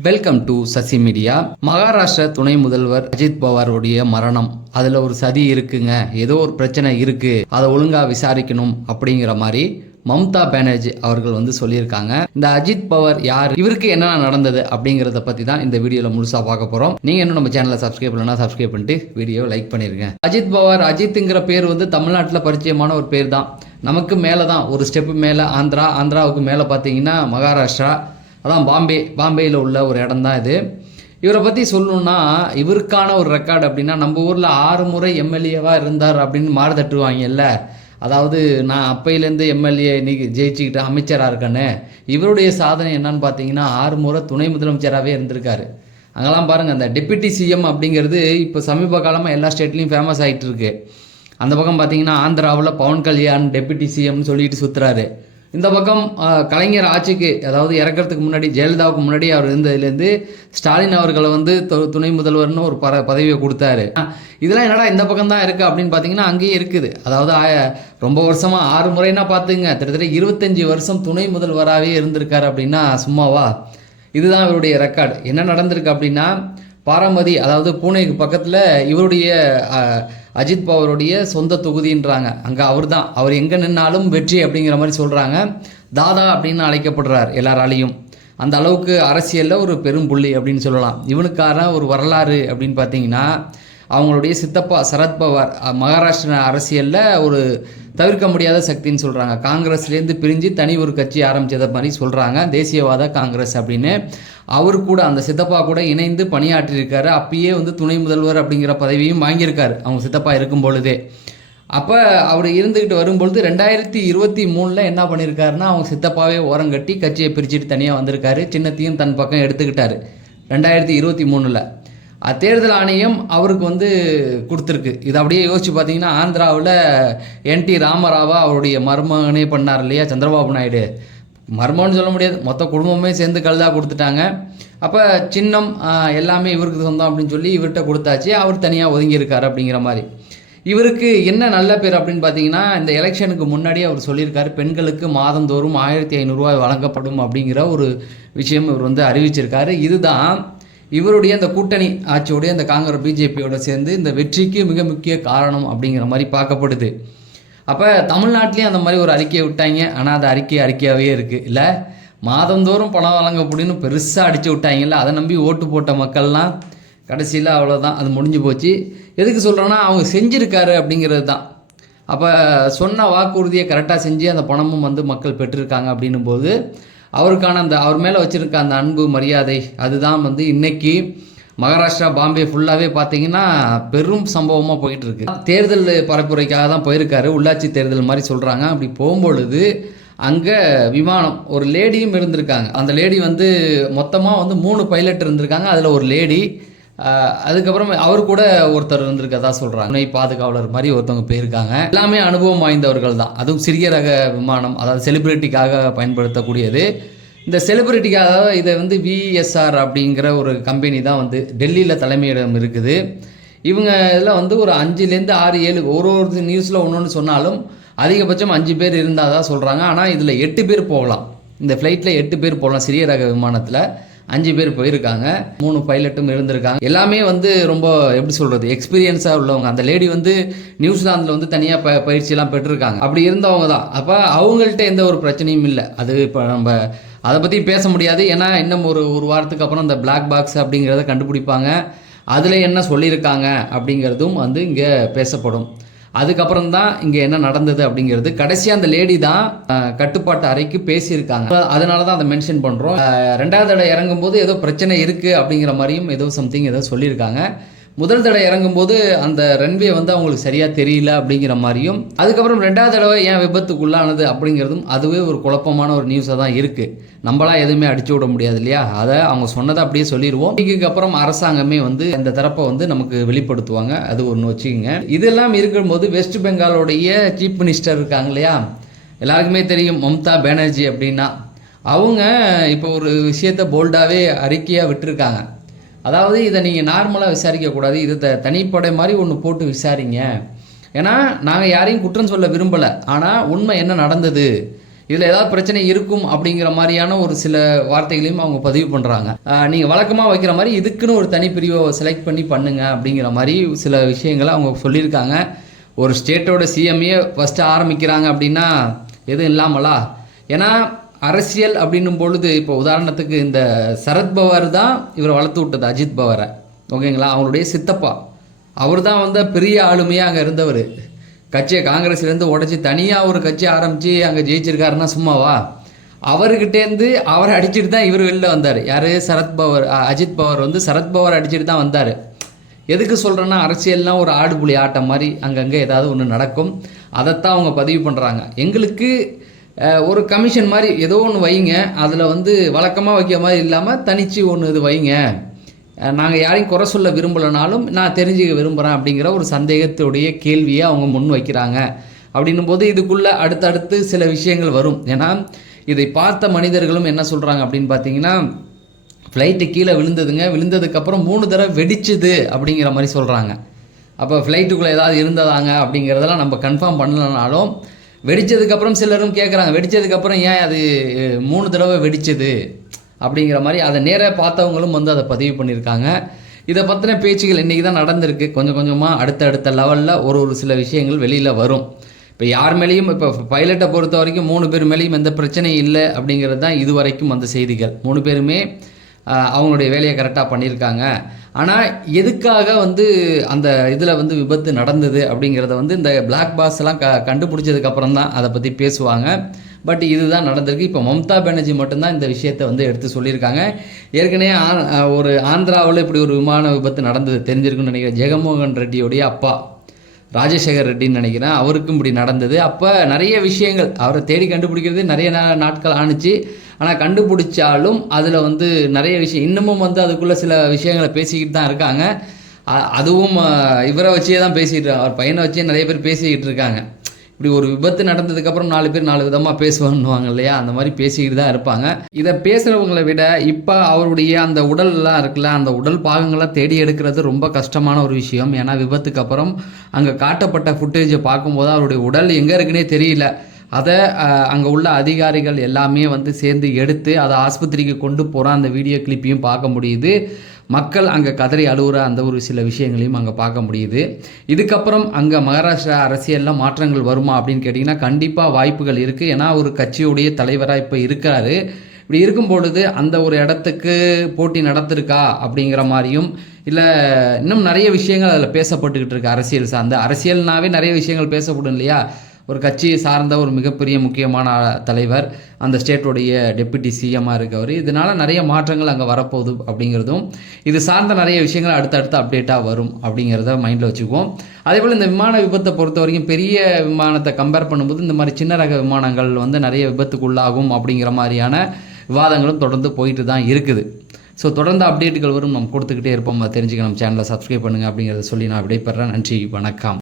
Welcome to Sasi media Maharashtra துணை முதல்வர் அஜித் பவாருடைய மரணம். அதுல ஒரு சதி இருக்குங்க. ஏதோ ஒரு பிரச்சனை இருக்கு. அதை ஒழுங்கா விசாரிக்கணும் அப்படிங்கிற மாதிரி மம்தா பானர்ஜி அவர்கள் வந்து சொல்லியிருக்காங்க. இந்த அஜித் பவர் யார்? இவருக்கு என்ன நடந்தது அப்படிங்கிறத பத்தி தான் இந்த வீடியோல முழுசா பார்க்க போறோம். நீங்க இன்னும் நம்ம சேனலை சப்ஸ்கிரைப் பண்ணலாம் சப்ஸ்கிரைப் பண்ணிட்டு வீடியோ லைக் பண்ணிருங்க. அஜித் பவார் அஜித்ங்கிற பேர் வந்து தமிழ்நாட்டில் பரிச்சயமான ஒரு பேர் தான் நமக்கு மேலே தான் ஒரு ஸ்டெப்பு மேலே ஆந்திரா ஆந்திராவுக்கு மேலே பார்த்தீங்கன்னா மகாராஷ்டிரா. அதான் பாம்பே பாம்பேயில் உள்ள ஒரு இடம் தான் இது. இவரை பற்றி சொல்லணும்னா இவருக்கான ஒரு ரெக்கார்டு அப்படின்னா நம்ம ஊரில் ஆறு முறை எம்எல்ஏவாக இருந்தார் அப்படின்னு மாறு தட்டுவாங்கல்ல. அதாவது நான் அப்பையிலேருந்து எம்எல்ஏ இன்னைக்கு ஜெயிச்சுக்கிட்டு அமைச்சராக இருக்கேன்னு. இவருடைய சாதனை என்னன்னு பார்த்தீங்கன்னா ஆறு முறை துணை முதலமைச்சராகவே இருந்திருக்காரு. அங்கெல்லாம் பாருங்கள் அந்த டெப்யூட்டி சிஎம் அப்படிங்கிறது இப்போ சமீப காலமாக எல்லா ஸ்டேட்லேயும் ஃபேமஸ் ஆகிட்டு இருக்கு. அந்த பக்கம் பார்த்தீங்கன்னா ஆந்திராவில் பவன் கல்யாண் டெப்யூட்டி சிஎம்னு சொல்லிட்டு சுற்றுறாரு இந்த பக்கம் கலைஞர் ஆட்சிக்கு அதாவது இறக்கறதுக்கு முன்னாடி ஜெயலலிதாவுக்கு முன்னாடி அவர் இருந்ததுலேருந்து ஸ்டாலின் அவர்களை வந்து துணை முதல்வர்னு ஒரு பர பதவியை கொடுத்தாரு. இதெல்லாம் என்னடா இந்த பக்கம் தான் இருக்குது அப்படின்னு பார்த்தீங்கன்னா அங்கேயே இருக்குது. அதாவது ரொம்ப வருஷமாக ஆறு முறைனா பார்த்துங்க கிட்டத்தட்ட இருபத்தஞ்சி வருஷம் துணை முதல்வராகவே இருந்திருக்காரு அப்படின்னா சும்மாவா? இதுதான் இவருடைய ரெக்கார்டு. என்ன நடந்திருக்கு அப்படின்னா பாரம்பதி அதாவது பூனேக்கு பக்கத்தில் இவருடைய அஜித் பவருடைய சொந்த தொகுதின்றாங்க. அங்கே அவர் தான் அவர் எங்கே நின்னாலும் வெற்றி அப்படிங்கிற மாதிரி சொல்கிறாங்க தாதா அப்படின்னு அழைக்கப்படுறார் எல்லாராலையும். அந்த அளவுக்கு அரசியலில் ஒரு பெரும் புள்ளி அப்படின்னு சொல்லலாம். இவனுக்கான ஒரு வரலாறு அப்படின்னு பார்த்தீங்கன்னா அவங்களுடைய சித்தப்பா சரத்பவார் மகாராஷ்டிரா அரசியலில் ஒரு தவிர்க்க முடியாத சக்தின்னு சொல்கிறாங்க காங்கிரஸ்லேருந்து பிரிஞ்சு தனி ஒரு கட்சி ஆரம்பிச்சதை மாதிரி சொல்கிறாங்க தேசியவாத காங்கிரஸ் அப்படின்னு. அவர் கூட அந்த சித்தப்பா கூட இணைந்து பணியாற்றியிருக்காரு. அப்பயே வந்து துணை முதல்வர் அப்படிங்கிற பதவியும் வாங்கியிருக்காரு. அவங்க சித்தப்பா இருக்கும் பொழுதே. அப்போ அவர் இருந்துக்கிட்டு வரும்பொழுது ரெண்டாயிரத்தி இருபத்தி மூணில் என்ன பண்ணியிருக்காருன்னா அவங்க சித்தப்பாவே ஓரம் கட்டி கட்சியை பிரிச்சுட்டு தனியாக வந்திருக்காரு. சின்னத்தையும் தன் பக்கம் எடுத்துக்கிட்டாரு. ரெண்டாயிரத்தி இருபத்தி மூணில். தேர்தல் ஆணையம் அவருக்கு வந்து கொடுத்துருக்கு. இது அப்படியே யோசிச்சு பார்த்தீங்கன்னா ஆந்திராவில் என் டி ராமராவா அவருடைய மருமகனே பண்ணார் இல்லையா சந்திரபாபு நாயுடு. மர்மம்னு சொல்ல முடியாது. மொத்த குடும்பமே சேர்ந்து கழுதா கொடுத்துட்டாங்க. அப்போ சின்னம் எல்லாமே இவருக்கு சொந்தம் அப்படின்னு சொல்லி இவர்கிட்ட கொடுத்தாச்சு. அவர் தனியாக ஒதுங்கியிருக்காரு அப்படிங்கிற மாதிரி. இவருக்கு என்ன நல்ல பேர் அப்படின்னு பார்த்தீங்கன்னா இந்த எலெக்ஷனுக்கு முன்னாடியே அவர் சொல்லியிருக்காரு பெண்களுக்கு மாதந்தோறும் ஆயிரத்தி ஐநூறுரூவா வழங்கப்படும் அப்படிங்கிற ஒரு விஷயம் இவர் வந்து அறிவிச்சிருக்காரு. இதுதான் இவருடைய அந்த கூட்டணி ஆட்சியோடைய அந்த காங்கிரஸ் பிஜேபியோட சேர்ந்து இந்த வெற்றிக்கு மிக முக்கிய காரணம் அப்படிங்கிற மாதிரி பார்க்கப்படுது. அப்போ தமிழ்நாட்டிலையும் அந்த மாதிரி ஒரு அறிக்கையை விட்டாங்க. ஆனால் அது அறிக்கை அறிக்கையாகவே இருக்குது இல்லை மாதந்தோறும் பணம் வழங்கப்படும்னு பெருசாக அடித்து விட்டாங்கல்ல. அதை நம்பி ஓட்டு போட்ட மக்கள்லாம் கடைசியில் அவ்வளோதான் அது முடிஞ்சு போச்சு. எதுக்கு சொல்கிறேன்னா அவங்க செஞ்சுருக்காரு அப்படிங்கிறது தான். அப்போ சொன்ன வாக்குறுதியை கரெக்டாக செஞ்சு அந்த பணமும் வந்து மக்கள் பெற்றிருக்காங்க அப்படின்னும் போது அவருக்கான அந்த அவர் மேலே வச்சுருக்க அந்த அன்பு மரியாதை அதுதான் வந்து இன்னைக்கு மகாராஷ்டிரா பாம்பே ஃபுல்லாகவே பார்த்தீங்கன்னா பெரும் சம்பவமாக போயிட்டு இருக்கு தேர்தல் பரப்புரைக்காக தான் போயிருக்காரு. உள்ளாட்சி தேர்தல் மாதிரி சொல்கிறாங்க அப்படி போகும்பொழுது அங்கே விமானம் ஒரு லேடியும் இருந்திருக்காங்க. அந்த லேடி வந்து மொத்தமாக வந்து மூணு பைலட் இருந்திருக்காங்க. அதில் ஒரு லேடி அதுக்கப்புறம் அவர் கூட ஒருத்தர் இருந்திருக்கதா சொல்கிறாங்க துணை பாதுகாவலர் மாதிரி ஒருத்தவங்க போயிருக்காங்க. எல்லாமே அனுபவம் வாய்ந்தவர்கள் தான். அதுவும் சிறிய ரக விமானம் அதாவது செலிபிரிட்டிக்காக பயன்படுத்தக்கூடியது. இந்த செலிபிரிட்டிக்காக இதை வந்து விஎஸ்ஆர் அப்படிங்கிற ஒரு கம்பெனி தான் வந்து டெல்லியில் தலைமையிடம் இருக்குது. இவங்க இதில் வந்து ஒரு அஞ்சுலேருந்து ஆறு ஏழு ஒரு ஒரு நியூஸில் ஒன்று ஒன்று சொன்னாலும் அதிகபட்சம் அஞ்சு பேர் இருந்தால் தான் சொல்கிறாங்க ஆனால் இதில் எட்டு பேர் போகலாம். இந்த ஃப்ளைட்டில் எட்டு பேர் போகலாம் சிறிய ரக விமானத்தில். அஞ்சு பேர் போயிருக்காங்க மூணு பைலட்டும் இருந்திருக்காங்க. எல்லாமே வந்து ரொம்ப எப்படி சொல்கிறது எக்ஸ்பீரியன்ஸாக உள்ளவங்க. அந்த லேடி வந்து நியூசிலாந்தில் வந்து தனியாக ப பயிற்சியெல்லாம் பெற்றிருக்காங்க. அப்படி இருந்தவங்க தான். அப்போ அவங்கள்ட்ட எந்த ஒரு பிரச்சனையும் இல்லை. அது இப்போ நம்ம அதை பற்றி பேச முடியாது. ஏன்னா இன்னும் ஒரு ஒரு வாரத்துக்கு அப்புறம் அந்த பிளாக் பாக்ஸ் அப்படிங்கிறத கண்டுபிடிப்பாங்க. அதில் என்ன சொல்லியிருக்காங்க அப்படிங்கிறதும் வந்து இங்கே பேசப்படும். அதுக்கப்புறம் தான் இங்கே என்ன நடந்தது அப்படிங்கிறது. கடைசியாக அந்த லேடி தான் கட்டுப்பாட்டு அறைக்கு பேசியிருக்காங்க. அதனால தான் அதை மென்ஷன் பண்ணுறோம் ரெண்டாவது தடவை இறங்கும்போது ஏதோ பிரச்சனை இருக்குது அப்படிங்கிற மாதிரியும் ஏதோ சம்திங் ஏதோ சொல்லியிருக்காங்க. முதல் தடவை இறங்கும்போது அந்த ரன்வே வந்து அவங்களுக்கு சரியாக தெரியல அப்படிங்கிற மாதிரியும் அதுக்கப்புறம் ரெண்டாவது தடவை ஏன் விபத்துக்குள்ளானது அப்படிங்கிறதும் அதுவே ஒரு குழப்பமான ஒரு நியூஸாக தான் இருக்குது நம்மளாம் எதுவுமே அடிச்சு விட முடியாது இல்லையா? அதை அவங்க சொன்னதை அப்படியே சொல்லிடுவோம். இதுக்கு அப்புறம் அரசாங்கமே வந்து இந்த தரப்பை வந்து நமக்கு வெளிப்படுத்துவாங்க. அது ஒன்று வச்சுக்கோங்க. இதெல்லாம் இருக்கும்போது வெஸ்ட் பெங்காலோடைய சீஃப் மினிஸ்டர் இருக்காங்க இல்லையா? எல்லாருக்குமே தெரியும் மம்தா பானர்ஜி அப்படின்னா. அவங்க இப்போ ஒரு விஷயத்த போல்டாகவே அறிக்கையாக விட்டுருக்காங்க. அதாவது இதை நீங்கள் நார்மலாக விசாரிக்கக்கூடாது இது த தனிப்படை மாதிரி ஒன்று போட்டு விசாரிங்க. ஏன்னா நாங்கள் யாரையும் குற்றம் சொல்ல விரும்பலை. ஆனால் உண்மை என்ன நடந்தது? இதில் ஏதாவது பிரச்சனை இருக்கும் அப்படிங்கிற மாதிரியான ஒரு சில வார்த்தைகளையும் அவங்க பதிவு பண்ணுறாங்க நீங்கள் வழக்கமாக வைக்கிற மாதிரி இதுக்குன்னு ஒரு தனிப்பிரிவை செலக்ட் பண்ணி பண்ணுங்க அப்படிங்கிற மாதிரி சில விஷயங்களை அவங்க சொல்லியிருக்காங்க. ஒரு ஸ்டேட்டோட சிஎம்ஏ ஃபஸ்ட்டு ஆரம்பிக்கிறாங்க அப்படின்னா எதுவும் இல்லாமலா? ஏன்னா அரசியல் அப்படின்னும் பொழுது இப்போ உதாரணத்துக்கு இந்த சரத்பவர் தான் இவரை வளர்த்து விட்டது அஜித் பவரை. ஓகேங்களா? அவருடைய சித்தப்பா. அவர் தான் வந்து பெரிய ஆளுமையாக அங்கே இருந்தவர். கட்சியை காங்கிரஸ்லேருந்து உடச்சி தனியாக ஒரு கட்சி ஆரம்பித்து அங்கே ஜெயிச்சிருக்காருன்னா சும்மாவா? அவர்கிட்டேருந்து அவரை அடிச்சுட்டு தான் இவர் வெளில வந்தார். யார்? சரத்பவர் அஜித் பவர் வந்து சரத்பவர் அடிச்சுட்டு தான் வந்தார். எதுக்கு சொல்கிறேன்னா அரசியல்னால் ஒரு ஆடுபுலி ஆட்டம் மாதிரி அங்கங்கே ஏதாவது ஒன்று நடக்கும். அதைத்தான் அவங்க பதிவு பண்ணுறாங்க எங்களுக்கு ஒரு கமிஷன் மாதிரி ஏதோ ஒன்று வைங்க. அதில் வந்து வழக்கமாக வைக்கிற மாதிரி இல்லாமல் தனிச்சு ஒன்று இது வைங்க. நாங்கள் யாரையும் குறை சொல்ல விரும்பலைனாலும் நான் தெரிஞ்சுக்க விரும்புகிறேன் அப்படிங்கிற ஒரு சந்தேகத்துடைய கேள்வியை அவங்க முன் வைக்கிறாங்க. அப்படின்னும் போது இதுக்குள்ளே அடுத்தடுத்து சில விஷயங்கள் வரும். ஏன்னா இதை பார்த்த மனிதர்களும் என்ன சொல்கிறாங்க அப்படின்னு பார்த்தீங்கன்னா ஃப்ளைட்டு கீழே விழுந்ததுங்க. விழுந்ததுக்கப்புறம் மூணு தடவை வெடிச்சுது அப்படிங்கிற மாதிரி சொல்கிறாங்க அப்போ ஃப்ளைட்டுக்குள்ளே ஏதாவது இருந்ததாங்க அப்படிங்கிறதெல்லாம் நம்ம கன்ஃபார்ம் பண்ணலனாலும் வெடிச்சதுக்கப்புறம் சிலரும் கேட்குறாங்க வெடிச்சதுக்கப்புறம் ஏன் அது மூணு தடவை வெடிச்சது? அப்படிங்கிற மாதிரி அதை நேராக பார்த்தவங்களும் வந்து அதை பதிவு பண்ணியிருக்காங்க. இதை பற்றின பேச்சுகள் இன்றைக்கி தான் நடந்திருக்கு. கொஞ்சம் கொஞ்சமாக அடுத்தடுத்த லெவலில் ஒரு ஒரு சில விஷயங்கள் வெளியில் வரும். இப்போ யார் மேலேயும் இப்போ பைலட்டை பொறுத்த வரைக்கும் மூணு பேர் மேலேயும் எந்த பிரச்சனையும் இல்லை அப்படிங்கிறது தான் இது வரைக்கும் வந்த செய்திகள். மூணு பேருமே அவங்களுடைய வேலையை கரெக்டாக பண்ணியிருக்காங்க. ஆனால் எதுக்காக வந்து அந்த இதில் வந்து விபத்து நடந்தது அப்படிங்கிறத வந்து இந்த பிளாக் பாஸ்லாம் க கண்டுபிடிச்சதுக்கப்புறம் தான் அதை பற்றி பேசுவாங்க. பட் இதுதான் நடந்திருக்கு. இப்போ மம்தா பானர்ஜி மட்டும்தான் இந்த விஷயத்தை வந்து எடுத்து சொல்லியிருக்காங்க. ஏற்கனவே ஒரு ஆந்திராவில் இப்படி ஒரு விமான விபத்து நடந்தது தெரிஞ்சிருக்குன்னு நினைக்கிறேன். ஜெகமோகன் ரெட்டியோடைய அப்பா ராஜசேகர் ரெட்டின்னு நினைக்கிறேன். அவருக்கும் இப்படி நடந்தது. அப்போ நிறைய விஷயங்கள் அவரை தேடி கண்டுபிடிக்கிறது நிறைய நா- நாட்கள் ஆணுச்சு. ஆனால் கண்டுபிடிச்சாலும் அதில் வந்து நிறைய விஷயம் இன்னமும் வந்து அதுக்குள்ளே சில விஷயங்களை பேசிக்கிட்டு தான் இருக்காங்க. அதுவும் இவரை வச்சே தான் பேசிகிட்டு அவர் பையனை வச்சே நிறைய பேர் பேசிக்கிட்டு இருக்காங்க. இப்படி ஒரு விபத்து நடந்ததுக்கப்புறம் நாலு பேர் நாலு விதமாக பேசுவாங்க இல்லையா? அந்த மாதிரி பேசிக்கிட்டு தான் இருப்பாங்க. இதை பேசுகிறவங்களை விட இப்போ அவருடைய அந்த உடல்லாம் இருக்குல்ல அந்த உடல் பாகங்களை தேடி எடுக்கிறது ரொம்ப கஷ்டமான ஒரு விஷயம். ஏன்னா விபத்துக்கு அப்புறம் அங்கே காட்டப்பட்ட ஃபுட்டேஜை பார்க்கும்போது அவருடைய உடல் எங்கே இருக்குன்னே தெரியல. அதை அங்கே உள்ள அதிகாரிகள் எல்லாமே வந்து சேர்ந்து எடுத்து அதை ஆஸ்பத்திரிக்கு கொண்டு போகிற அந்த வீடியோ கிளிப்பையும் பார்க்க முடியுது. மக்கள் அங்கே கதறி அழுகுற அந்த ஒரு சில விஷயங்களையும் அங்கே பார்க்க முடியுது. இதுக்கப்புறம் அங்கே மகாராஷ்டிரா அரசியலில் மாற்றங்கள் வருமா அப்படின்னு கேட்டிங்கன்னா கண்டிப்பாக வாய்ப்புகள் இருக்குது ஏன்னா ஒரு கட்சியுடைய தலைவராக இப்போ இருக்காரு. இப்படி இருக்கும் பொழுது அந்த ஒரு இடத்துக்கு போட்டி நடத்திருக்கா அப்படிங்கிற மாதிரியும் இல்லை இன்னும் நிறைய விஷயங்கள் அதில் பேசப்பட்டுக்கிட்டு இருக்கு அரசியல் சார்ந்த. அரசியல்னாவே நிறைய விஷயங்கள் பேசப்படும் இல்லையா? ஒரு கட்சியை சார்ந்த ஒரு மிகப்பெரிய முக்கியமான தலைவர் அந்த ஸ்டேட்டோடைய டெப்யூட்டி சிஎம்மாக இருக்கவர். இதனால் நிறைய மாற்றங்கள் அங்கே வரப்போகுது அப்படிங்கிறதும் இது சார்ந்த நிறைய விஷயங்கள் அடுத்தடுத்து அப்டேட்டாக வரும் அப்படிங்கிறத மைண்டில் வச்சுக்குவோம். அதே போல் இந்த விமான விபத்தை பொறுத்த வரைக்கும் பெரிய விமானத்தை கம்பேர் பண்ணும்போது இந்த மாதிரி சின்ன ரக விமானங்கள் வந்து நிறைய விபத்துக்குள்ளாகும் அப்படிங்கிற மாதிரியான விவாதங்களும் தொடர்ந்து போயிட்டு தான் இருக்குது. ஸோ தொடர்ந்து அப்டேட்டுகள் வரும். நம்ம கொடுத்துக்கிட்டே இருப்போம். தெரிஞ்சுக்க நம்ம சேனலை சப்ஸ்கிரைப் பண்ணுங்கள் அப்படிங்கிறத சொல்லி நான் விடைபெறேன் நன்றி. வணக்கம்.